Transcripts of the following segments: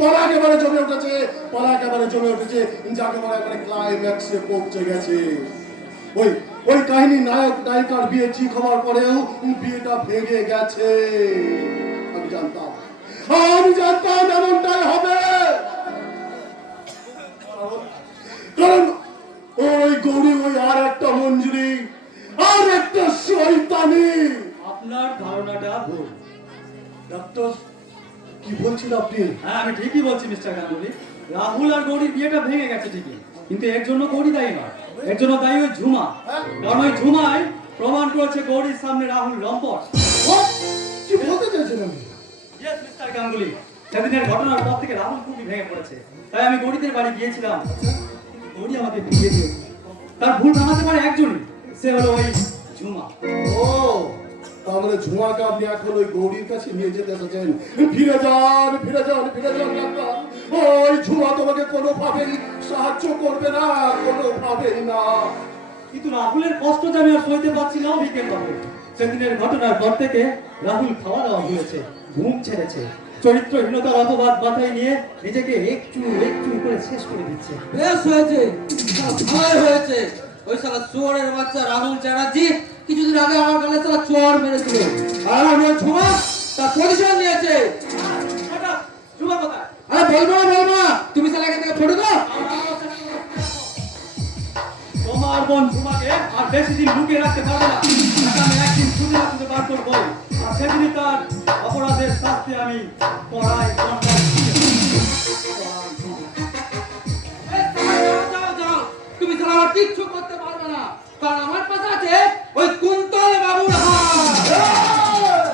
পড়া একেবারে জমে উঠেছে, পড়া একেবারে জমে উঠেছে, যাকে বলা একেবারে ক্লাইম্যাক্সে পৌঁছে গেছে। ওই ওই কাহিনী নায়ক নায়িকার বিয়ে ঠিক হওয়ার পরেও বিয়েটা ভেঙে গেছে। আমি জানতাম এমনটাই হবে, কারণ ওই গৌরী, ওই আর একটা মঞ্জুরি, আর একটা শয়তানি। আপনার ধারণাটা ভুল। ডাক্তার কি বলছেন আপনি? হ্যাঁ, আমি ঠিকই বলছি মিস্টার গাঙ্গুলি। রাহুল আর গৌরীর বিয়েটা ভেঙে গেছে ঠিকই, কিন্তু এর জন্য গৌরী দায়ী নয়, এর জন্য দায়ী ওই ঝুমা। কারণ ওই ঝুমাই প্রমাণ করেছে গৌরীর সামনে রাহুল লম্পট। কি বলতে চাইছেন আপনি? ইয়েস মিস্টার গাঙ্গুলি, সেদিনের ঘটনার পর থেকে রাহুল খুবই ভেঙে পড়েছে। তাই আমি গৌরীদের বাড়ি গিয়েছিলাম, গৌরী আমাকে ফিরিয়ে দিয়েছে। তার ভুল ভাঙাতে পারে একজনই, সে হলো ওই ঝুমা। ও, তাহলে ঝুমাকে আপনি এখন ওই গৌরীর কাছে নিয়ে যেতে এসেছেন। ফিরে যান, ফিরে যান, ফিরে যান ডাক্তার। ওই ঝুমা তোমাকে কোনোভাবেই সাহায্য করবে না, কোনোভাবেই না। কিন্তু রাহুলের কষ্ট যে আমি আর সইতে পারছি না বিকেল বাবু। সেদিনের ঘটনার পর থেকে রাহুল খাওয়া দাওয়া ভুলেছে, ঘুম ছেড়েছে, চরিত্রহীনতার অপবাদ মাথায় নিয়ে নিজেকে একটু একটু করে শেষ করে দিচ্ছে। বেশ হয়েছে, ভালোই হয়েছে। ওই শালা চোরের বাচ্চা রাহুল চ্যাটার্জি কিছুদিন আগে আমার গালে শালা চোর মেরেছিল, আর আমার ঝুমা তার পজিশন নিয়েছে। ঝুমা কোথায়? আরে বলবো না, তুমি শালা এখান থেকে ছোট দাও। তোমার বোন ঝুমাকে আর বেশি দিন লুকিয়ে রাখতে পারবে না। তাকে আমি একদিন ছুটে রাখতে বার করবো, আর সেদিনই তার অপরাধের শাস্তি আমি কড়াই যাও, তুমি শালা আমার কিচ্ছু করতে পারবে না, কারণ আমার পাশে আছে ওই কুন্তল বাবুর হাত।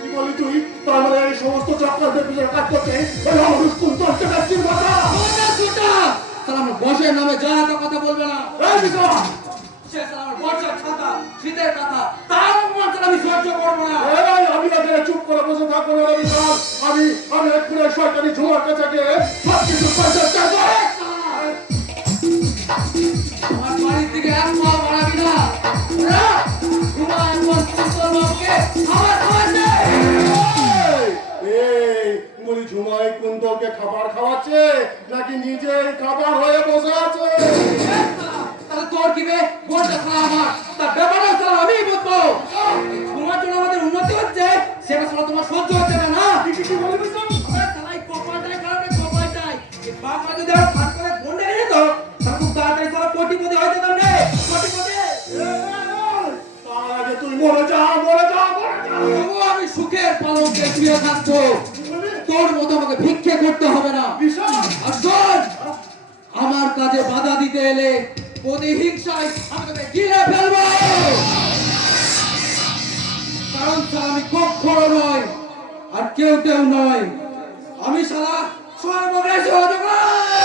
কি বলি তুই? তার মানে এই সমস্ত চক্রান্তের পিছনে কাজ করছে ওই অমানুষ কুন্তল চ্যাটার্জির কথা। আমার বসের নামে যা তা কথা বলবে না। এই বিশা! সে আমার বর্ষার ছাতা, শীতের কথা, তার অপমান আমি সহ্য করবো না। এই, আমি এখানে চুপ করে বসে থাকবো না বিশা। আমি এক্ষুনি শয়তানি ঝুমার কাছে গিয়ে সবকিছু পয়সা চাইবো। আমার বাড়ির দিকে এক পা বাড়াবি না। ঘুমা একবার কুন্তল বাবুকে আমার খাবার দে। এই বলি ঝুমাই কুন্তলকে খাবার খাওয়াচ্ছে নাকি নিজেই খাবার হয়ে বসে আছে? তাহলে তোর কি বে? বলটা শালা আমার, তার ব্যাপারটা শালা আমিই বুঝবো। তোমার জন্য আমাদের উন্নতি হচ্ছে, সেটা শালা তোমার সহ্য হচ্ছে না। না কি বলবি তো? শালা এই কপালটাই খারাপ, এই কপালটাই। এই বাপমা যদি আর ফাঁস করে বন্ডে গেছে তো তাহলে খুব তাড়াতাড়ি শালা কোটিপতি হয়ে যেতাম রে। কোটিপতি। তার আগে তুই মরে যা, মরে যা, মরে যা। তবু আমি সুখের পালঙ্কে শুয়ে থাকবো, তোর মতো আমাকে ভিক্ষে করতে হবে না। বিশাল! আর শোন, আমার কাজে বাধা দিতে এলে প্রতিহিংসায় আমি তোকে গিলে ফেলবো। কারণ শালা আমি কখনো নয়, আর কেউ নয়। আমি শালা সর্বগ্রাসী হতে পারি।